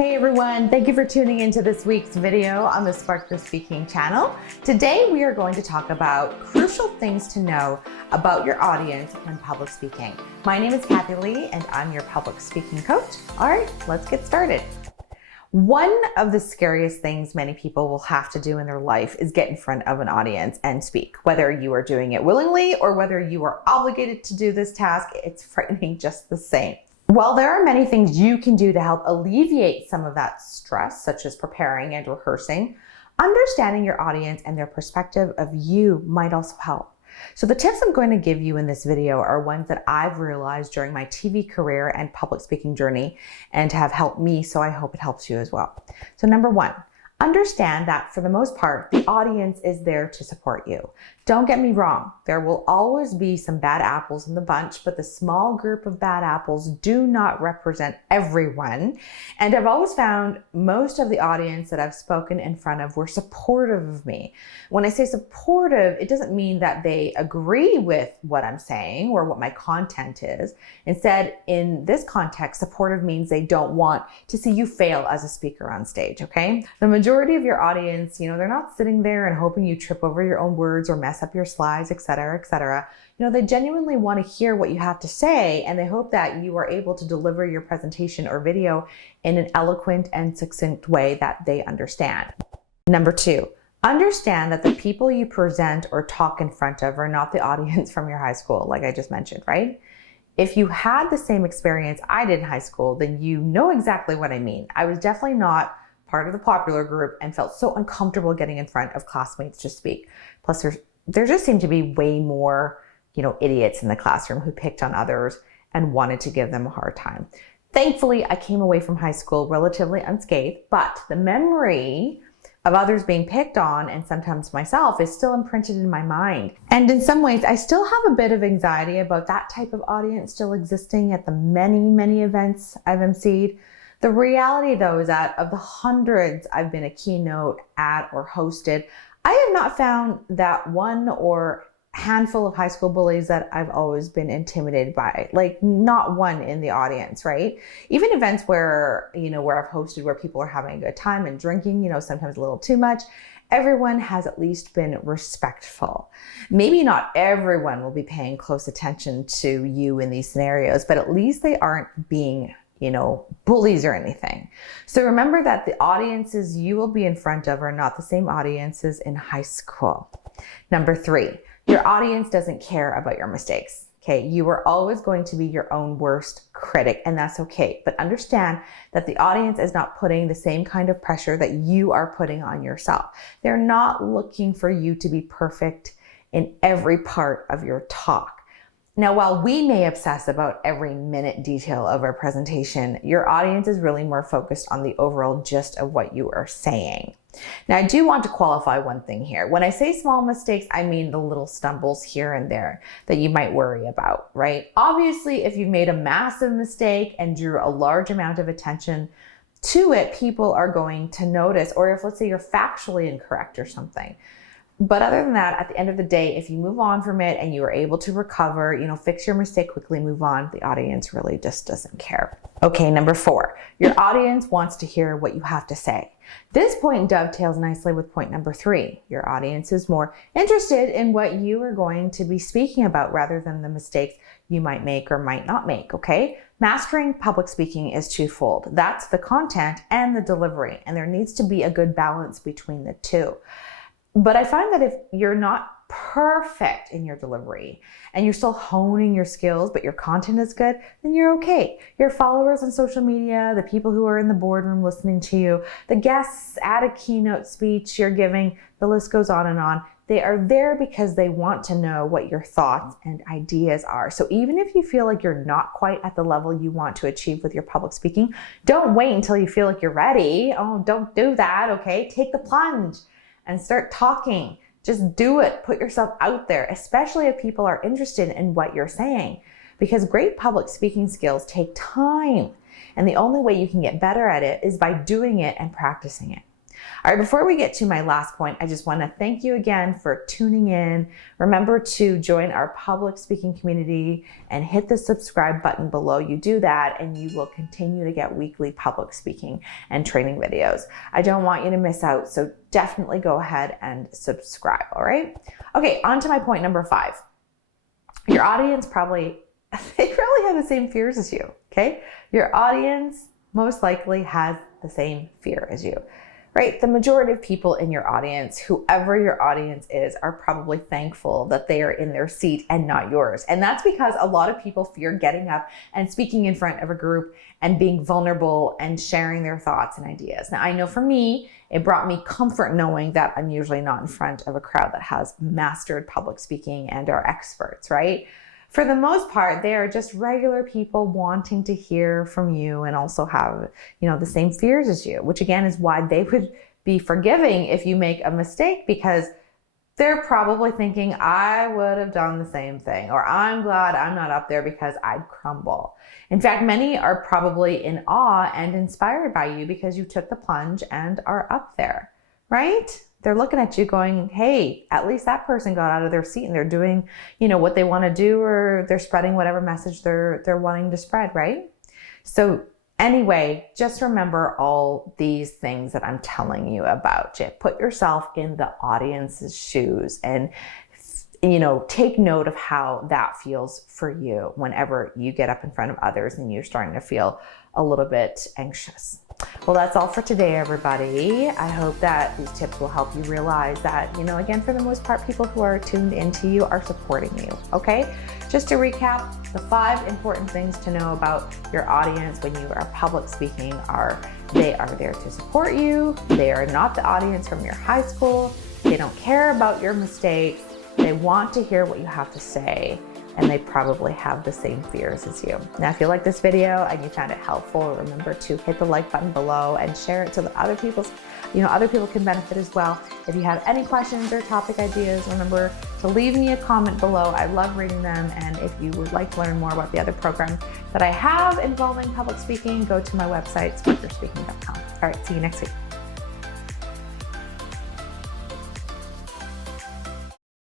Hey everyone, thank you for tuning into this week's video on the Spark Your Speaking channel. Today we are going to talk about crucial things to know about your audience when public speaking. My name is Kathy Lee and I'm your public speaking coach. All right, let's get started. One of the scariest things many people will have to do in their life is get in front of an audience and speak. Whether you are doing it willingly or whether you are obligated to do this task, it's frightening just the same. While there are many things you can do to help alleviate some of that stress, such as preparing and rehearsing, understanding your audience and their perspective of you might also help. So the tips I'm going to give you in this video are ones that I've realized during my TV career and public speaking journey and have helped me, so I hope it helps you as well. So number one, understand that for the most part, the audience is there to support you. Don't get me wrong, there will always be some bad apples in the bunch, but the small group of bad apples do not represent everyone. And I've always found most of the audience that I've spoken in front of were supportive of me. When I say supportive, it doesn't mean that they agree with what I'm saying or what my content is. Instead, in this context, supportive means they don't want to see you fail as a speaker on stage, okay? The majority of your audience, they're not sitting there and hoping you trip over your own words or mess up your slides, etc., etc. They genuinely want to hear what you have to say, and they hope that you are able to deliver your presentation or video in an eloquent and succinct way that they understand. Number two, understand that the people you present or talk in front of are not the audience from your high school, like I just mentioned, right? If you had the same experience I did in high school, then you know exactly what I mean. I was definitely not part of the popular group and felt so uncomfortable getting in front of classmates to speak. Plus, there just seemed to be way more, idiots in the classroom who picked on others and wanted to give them a hard time. Thankfully, I came away from high school relatively unscathed, but the memory of others being picked on, and sometimes myself, is still imprinted in my mind. And in some ways, I still have a bit of anxiety about that type of audience still existing at the many, many events I've emceed. The reality, though, is that of the hundreds I've been a keynote at or hosted, I have not found that one or handful of high school bullies that I've always been intimidated by, like not one in the audience, right? Even events where, where I've hosted where people are having a good time and drinking, sometimes a little too much, everyone has at least been respectful. Maybe not everyone will be paying close attention to you in these scenarios, but at least they aren't being bullies or anything. So remember that the audiences you will be in front of are not the same audiences in high school. Number three, your audience doesn't care about your mistakes. Okay, you are always going to be your own worst critic, and that's okay. But understand that the audience is not putting the same kind of pressure that you are putting on yourself. They're not looking for you to be perfect in every part of your talk. Now, while we may obsess about every minute detail of our presentation, your audience is really more focused on the overall gist of what you are saying. Now, I do want to qualify one thing here. When I say small mistakes, I mean the little stumbles here and there that you might worry about, right? Obviously, if you've made a massive mistake and drew a large amount of attention to it, people are going to notice, or if, let's say, you're factually incorrect or something. But other than that, at the end of the day, if you move on from it and you are able to recover, fix your mistake quickly, move on, the audience really just doesn't care. Okay, number four, your audience wants to hear what you have to say. This point dovetails nicely with point number three. Your audience is more interested in what you are going to be speaking about rather than the mistakes you might make or might not make, okay? Mastering public speaking is twofold. That's the content and the delivery, and there needs to be a good balance between the two. But I find that if you're not perfect in your delivery and you're still honing your skills, but your content is good, then you're okay. Your followers on social media, the people who are in the boardroom listening to you, the guests at a keynote speech you're giving, the list goes on and on. They are there because they want to know what your thoughts and ideas are. So even if you feel like you're not quite at the level you want to achieve with your public speaking, don't wait until you feel like you're ready. Oh, don't do that, okay? Take the plunge and start talking. Just do it. Put yourself out there, especially if people are interested in what you're saying, because great public speaking skills take time. And the only way you can get better at it is by doing it and practicing it. All right, before we get to my last point, I just want to thank you again for tuning in. Remember to join our public speaking community and hit the subscribe button below. You do that and you will continue to get weekly public speaking and training videos. I don't want you to miss out, so definitely go ahead and subscribe, all right? Okay, on to my point number 5. Your audience they probably have the same fears as you, okay? Your audience most likely has the same fear as you. Right? The majority of people in your audience, whoever your audience is, are probably thankful that they are in their seat and not yours. And that's because a lot of people fear getting up and speaking in front of a group and being vulnerable and sharing their thoughts and ideas. Now, I know for me, it brought me comfort knowing that I'm usually not in front of a crowd that has mastered public speaking and are experts, right? For the most part, they are just regular people wanting to hear from you and also have, the same fears as you, which again is why they would be forgiving if you make a mistake, because they're probably thinking, I would have done the same thing, or I'm glad I'm not up there because I'd crumble. In fact, many are probably in awe and inspired by you because you took the plunge and are up there, right? They're looking at you going, hey, at least that person got out of their seat and they're doing, what they want to do, or they're spreading whatever message they're wanting to spread, right? So anyway, just remember all these things that I'm telling you about. Put yourself in the audience's shoes and take note of how that feels for you whenever you get up in front of others and you're starting to feel a little bit anxious. Well, that's all for today, everybody. I hope that these tips will help you realize that, again, for the most part, people who are tuned into you are supporting you, okay? Just to recap, the 5 important things to know about your audience when you are public speaking are: they are there to support you, they are not the audience from your high school, they don't care about your mistakes, they want to hear what you have to say, and they probably have the same fears as you. Now, if you like this video and you found it helpful, remember to hit the like button below and share it so that other people can benefit as well. If you have any questions or topic ideas, remember to leave me a comment below. I love reading them. And if you would like to learn more about the other programs that I have involving public speaking, go to my website, sparkerspeaking.com. All right, see you next week.